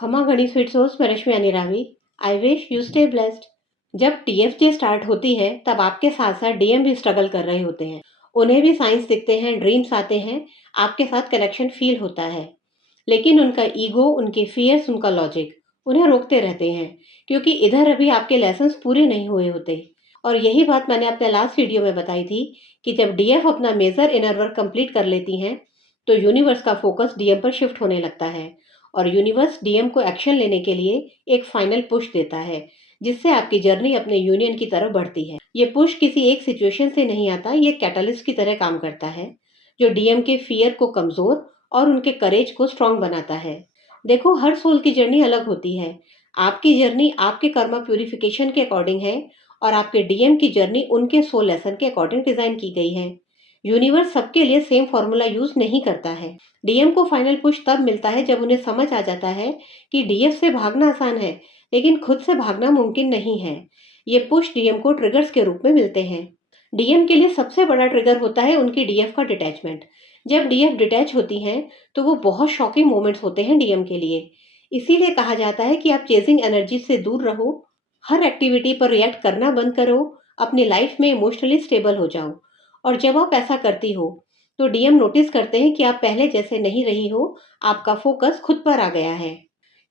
खमा-घनी sweet source मैं Rashmi Aniravi. I wish you stay blessed. जब TFJ start होती है तब आपके साथ साथ डीएम भी स्ट्रगल कर रहे होते हैं। उन्हें भी साइंस दिखते हैं, ड्रीम्स आते हैं, आपके साथ कनेक्शन फील होता है। लेकिन उनका ईगो, उनके फियर्स, उनका लॉजिक उन्हें रोकते रहते हैं, क्योंकि इधर अभी आपके लेसन्स पूरे नहीं हुए होते। और यही बात मैंने अपने लास्ट वीडियो में बताई थी कि जब डीएफ अपना मेजर इनर वर्क कंप्लीट कर लेती हैं तो यूनिवर्स का फोकस डीएम पर शिफ्ट होने लगता है और यूनिवर्स डीएम को एक्शन लेने के लिए एक फाइनल पुश देता है, जिससे आपकी जर्नी अपने यूनियन की तरफ बढ़ती है। ये पुश किसी एक सिचुएशन से नहीं आता, ये कैटलिस्ट की तरह काम करता है, जो डीएम के फियर को कमजोर और उनके करेज को स्ट्रांग बनाता है। देखो, हर सोल की जर्नी अलग होती है। आपकी जर्नी आपके कर्मा प्यूरिफिकेशन के अकॉर्डिंग है और आपके डीएम की जर्नी उनके सोल लेसन के अकॉर्डिंग डिजाइन की गई है। यूनिवर्स सबके लिए सेम फॉर्मूला यूज नहीं करता है। डीएम को फाइनल पुश तब मिलता है जब उन्हें समझ आ जाता है कि डीएफ से भागना आसान है, लेकिन खुद से भागना मुमकिन नहीं है। ये पुश डीएम को ट्रिगर्स के रूप में मिलते हैं। डीएम के लिए सबसे बड़ा ट्रिगर होता है उनकी डीएफ का डिटैचमेंट। जब डीएफ डिटैच होती हैं तो वो बहुत शॉकिंग मोमेंट्स होते हैं डीएम के लिए। इसीलिए कहा जाता है कि आप चेजिंग एनर्जी से दूर रहो, हर एक्टिविटी पर रिएक्ट करना बंद करो, अपनी लाइफ में इमोशनली स्टेबल हो जाओ। और जब आप ऐसा करती हो तो डीएम नोटिस करते हैं कि आप पहले जैसे नहीं रही हो, आपका फोकस खुद पर आ गया है।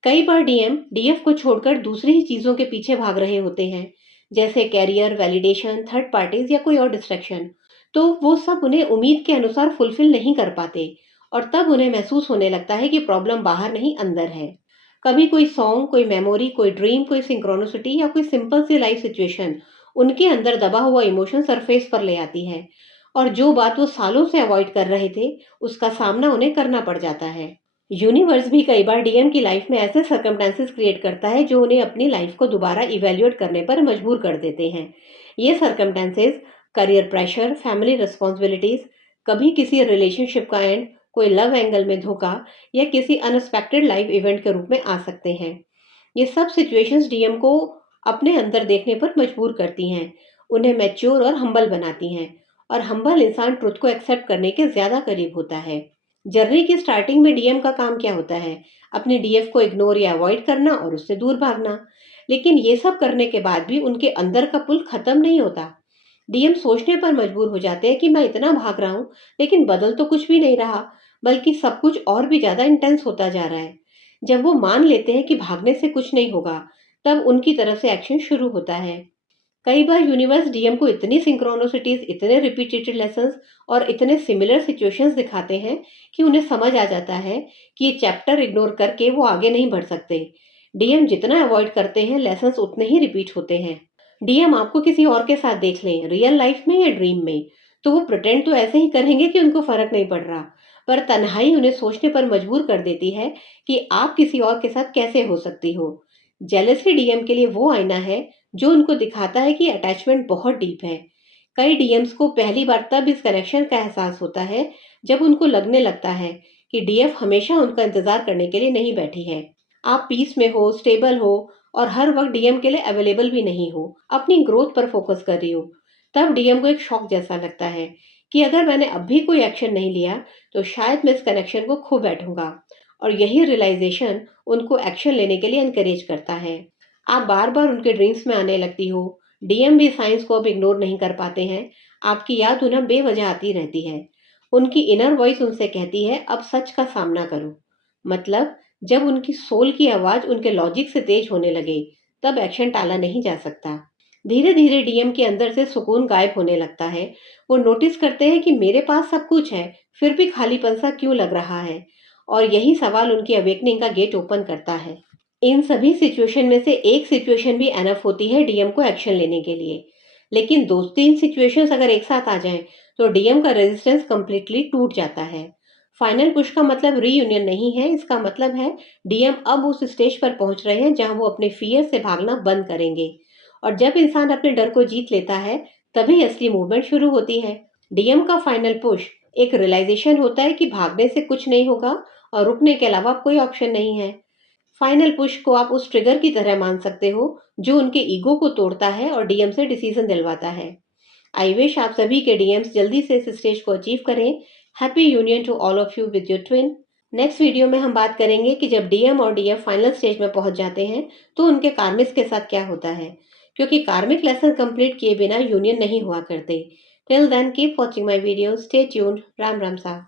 कई बार डीएम डीएफ को छोड़कर दूसरी ही चीजों के पीछे भाग रहे होते हैं, जैसे कैरियर, वैलिडेशन, थर्ड पार्टीज या कोई और डिस्ट्रैक्शन। तो वो सब उन्हें उम्मीद के अनुसार फुलफिल नहीं कर पाते और तब उन्हें महसूस होने लगता है कि प्रॉब्लम बाहर नहीं अंदर है। कभी कोई सॉन्ग, कोई मेमोरी, कोई ड्रीम, कोई सिंक्रोनिसिटी या कोई सिंपल सी लाइफ सिचुएशन उनके अंदर दबा हुआ इमोशन सरफेस पर ले आती है और जो बात वो सालों से अवॉइड कर रहे थे, उसका सामना उन्हें करना पड़ जाता है। यूनिवर्स भी कई बार डीएम की लाइफ में ऐसे सर्कमस्टेंसेस क्रिएट करता है जो उन्हें अपनी लाइफ को दोबारा इवेल्युएट करने पर मजबूर कर देते हैं। ये circumstances career pressure, family responsibilities, कभी किसी रिलेशनशिप का एंड, कोई लव एंगल में धोखा या किसी अनएक्सपेक्टेड लाइफ इवेंट के रूप में आ सकते हैं। ये सब सिचुएशंस डीएम को अपने अंदर देखने पर मजबूर करती हैं, उन्हें मैच्योर और हम्बल बनाती हैं। और हम्बल इंसान ट्रुथ को एक्सेप्ट करने के ज्यादा करीब होता है। जर्नी की स्टार्टिंग में डीएम का काम क्या होता है? अपने डीएफ को इग्नोर या अवॉइड करना और उससे दूर भागना। लेकिन ये सब करने के बाद भी उनके अंदर का पुल खत्म नहीं होता। डीएम सोचने पर मजबूर हो जाते हैं कि मैं इतना भाग रहा हूँ, लेकिन बदल तो कुछ भी नहीं रहा, बल्कि सब कुछ और भी ज्यादा इंटेंस होता जा रहा है। जब वो मान लेते हैं कि भागने से कुछ नहीं होगा, तब उनकी तरफ से एक्शन शुरू होता है। कई बार यूनिवर्स डीएम को इतनी सिंक्रोनोसिटीज, इतने रिपीटेड लेसन्स और इतने सिमिलर सिचुएशंस दिखाते हैं कि उन्हें समझ आ जाता है कि ये चैप्टर इग्नोर करके वो आगे नहीं बढ़ सकते। डीएम जितना अवॉइड करते हैं, लेसन्स उतने ही रिपीट होते हैं। डीएम आपको किसी और के साथ देख लें, रियल लाइफ में या ड्रीम में, तो वो प्रिटेंड तो ऐसे ही करेंगे कि उनको फर्क नहीं पड़ रहा, पर तन्हाई उन्हें सोचने पर मजबूर कर देती है कि आप किसी और के साथ कैसे हो सकती हो। जेलसी डीएम के लिए वो आईना है जो उनको दिखाता है कि अटैचमेंट बहुत डीप है। कई डीएम्स को पहली बार तब इस कनेक्शन का एहसास होता है जब उनको लगने लगता है कि डीएफ हमेशा उनका इंतजार करने के लिए नहीं बैठी है। आप पीस में हो, स्टेबल हो और हर वक्त डीएम के लिए अवेलेबल भी नहीं हो, अपनी ग्रोथ पर फोकस कर रही हो। तब डीएम को एक शॉक जैसा लगता है कि अगर मैंने अब भी कोई एक्शन नहीं लिया तो शायद मैं इस कनेक्शन को खो बैठूंगा। और यही रियलाइजेशन उनको एक्शन लेने के लिए एनकरेज करता है। आप बार बार उनके ड्रीम्स में आने लगती हो। डीएम भी साइंस को अब इग्नोर नहीं कर पाते हैं। आपकी याद उन्हें बेवजह आती रहती है। उनकी इनर वॉइस उनसे कहती है, अब सच का सामना करो। मतलब, जब उनकी सोल की आवाज उनके लॉजिक से तेज होने लगे, तब एक्शन टाला नहीं जा सकता। धीरे धीरे डीएम के अंदर से सुकून गायब होने लगता है। वो नोटिस करते हैं कि मेरे पास सब कुछ है, फिर भी खालीपन सा क्यों लग रहा है। और यही सवाल उनकी अवेकनिंग का गेट ओपन करता है। इन सभी सिचुएशन में से एक सिचुएशन भी एनफ होती है डीएम को एक्शन लेने के लिए। लेकिन दो तीन सिचुएशंस अगर एक साथ आ जाएं, तो डीएम का रेजिस्टेंस कंप्लीटली टूट जाता है। फाइनल पुश का मतलब रीयूनियन नहीं है, इसका मतलब है डीएम अब उस स्टेज पर पहुंच रहे हैं जहां वो अपने फियर से भागना बंद करेंगे। और जब इंसान अपने डर को जीत लेता है, तभी असली मूवमेंट शुरू होती है। डीएम का फाइनल पुश एक रियलाइजेशन होता है कि भागने से कुछ नहीं होगा और रुकने के अलावा कोई ऑप्शन नहीं है। फाइनल पुश को आप उस ट्रिगर की तरह मान सकते हो जो उनके ईगो को तोड़ता है और डीएम से डिसीजन दिलवाता है। आई विश आप सभी के डीएम्स जल्दी से इस स्टेज को अचीव करें। Happy union to all of you with your twin. Next video में हम बात करेंगे कि जब डीएम और डीएफ फाइनल स्टेज में पहुंच जाते हैं तो उनके कार्मिक्स के साथ क्या होता है, क्योंकि कार्मिक लेसन कंप्लीट किए बिना यूनियन नहीं हुआ करते। Till then keep watching my video, stay tuned. Ram Ram साहब।